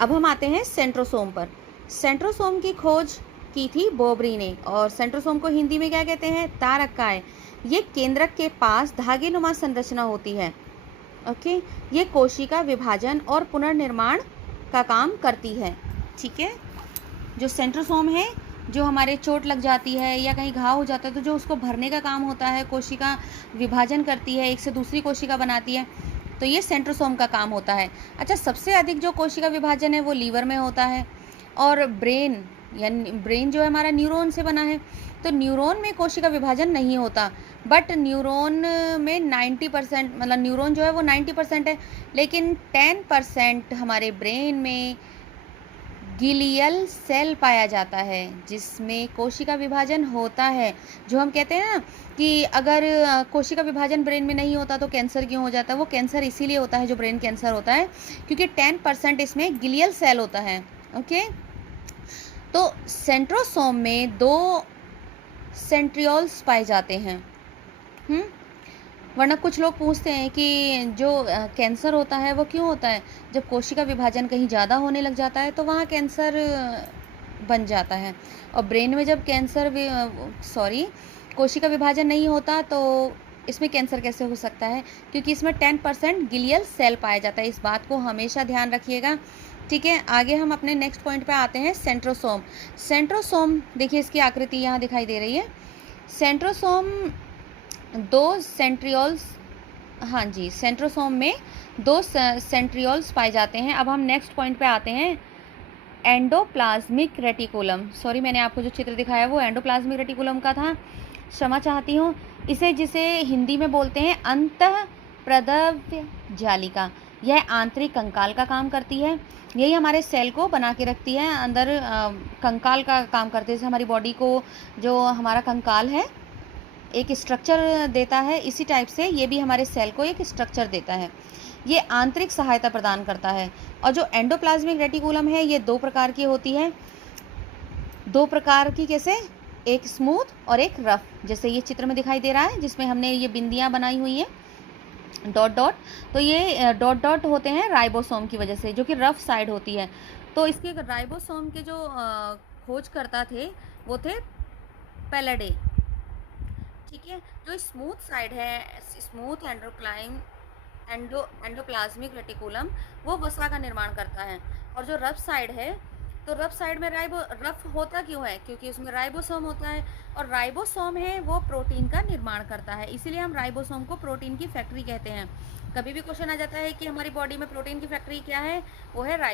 अब हम आते हैं सेंट्रोसोम पर। सेंट्रोसोम की खोज की थी बोबरी ने, और सेंट्रोसोम को हिंदी में क्या कहते हैं? तारकाय। ये केंद्रक के पास धागेनुमा संरचना होती है। ओके, ये कोशिका विभाजन और पुनर्निर्माण का काम करती है। ठीक है, जो सेंट्रोसोम है, जो हमारे चोट लग जाती है या कहीं घाव हो जाता है तो जो उसको भरने का काम होता है, कोशिका विभाजन करती है, एक से दूसरी कोशिका बनाती है, तो ये सेंट्रोसोम का काम होता है। अच्छा, सबसे अधिक जो कोशिका विभाजन है वो लीवर में होता है, और ब्रेन यानी ब्रेन जो है हमारा न्यूरॉन से बना है, तो न्यूरॉन में कोशिका विभाजन नहीं होता, बट न्यूरॉन में 90% मतलब न्यूरॉन जो है वो 90% है, लेकिन 10% हमारे ब्रेन में गिलियल सेल पाया जाता है जिसमें कोशिका विभाजन होता है। जो हम कहते हैं ना कि अगर कोशिका विभाजन ब्रेन में नहीं होता तो कैंसर क्यों हो जाता है, वो कैंसर इसीलिए होता है, जो ब्रेन कैंसर होता है, क्योंकि 10% इसमें गिलियल सेल होता है। ओके, तो सेंट्रोसोम में 2 सेंट्रियोल्स पाए जाते हैं। वरना कुछ लोग पूछते हैं कि जो कैंसर होता है वो क्यों होता है? जब कोशिका विभाजन कहीं ज़्यादा होने लग जाता है तो वहाँ कैंसर बन जाता है, और ब्रेन में जब कोशिका विभाजन नहीं होता तो इसमें कैंसर कैसे हो सकता है? क्योंकि इसमें 10% गिलियल सेल पाया जाता है। इस बात को हमेशा ध्यान रखिएगा। ठीक है, आगे हम अपने नेक्स्ट पॉइंट पे आते हैं, सेंट्रोसोम। सेंट्रोसोम देखिए, इसकी आकृति यहाँ दिखाई दे रही है। सेंट्रोसोम 2 सेंट्रियोल्स, हाँ जी, सेंट्रोसोम में 2 सेंट्रियोल्स पाए जाते हैं। अब हम नेक्स्ट पॉइंट पे आते हैं, एंडोप्लाज्मिक रेटिकुलम। सॉरी, मैंने आपको जो चित्र दिखाया वो एंडोप्लाज्मिक रेटिकुलम का था, क्षमा चाहती हूँ। जिसे हिंदी में बोलते हैं अंतःप्रद्रव्य जालिका। यह आंतरिक कंकाल का काम करती है, यही हमारे सेल को बना के रखती है, अंदर कंकाल का काम करती है। जैसे हमारी बॉडी को जो हमारा कंकाल है एक स्ट्रक्चर देता है, इसी टाइप से ये भी हमारे सेल को एक स्ट्रक्चर देता है। ये आंतरिक सहायता प्रदान करता है। और जो एंडोप्लाज्मिक रेटिकुलम है ये 2 प्रकार की होती है। 2 प्रकार की कैसे? एक स्मूथ और एक रफ। जैसे ये चित्र में दिखाई दे रहा है जिसमें हमने ये बिंदियां बनाई हुई हैं, डॉट डॉट, तो ये डॉट डॉट होते हैं राइबोसोम की वजह से, जो कि रफ साइड होती है। तो इसके राइबोसोम के जो खोजकर्ता थे वो थे पैलेडे। ठीक है, जो स्मूथ साइड है, स्मूथ एंडोप्लाज्मिक रेटिकुलम, वो वसा का निर्माण करता है। और जो रफ साइड है, तो रफ साइड में रफ होता क्यों है? क्योंकि उसमें राइबोसोम होता है, और राइबोसोम है वो प्रोटीन का निर्माण करता है, इसीलिए हम राइबोसोम को प्रोटीन की फैक्ट्री कहते हैं। कभी भी क्वेश्चन आ जाता है कि हमारी बॉडी में प्रोटीन की फैक्ट्री क्या है, वो है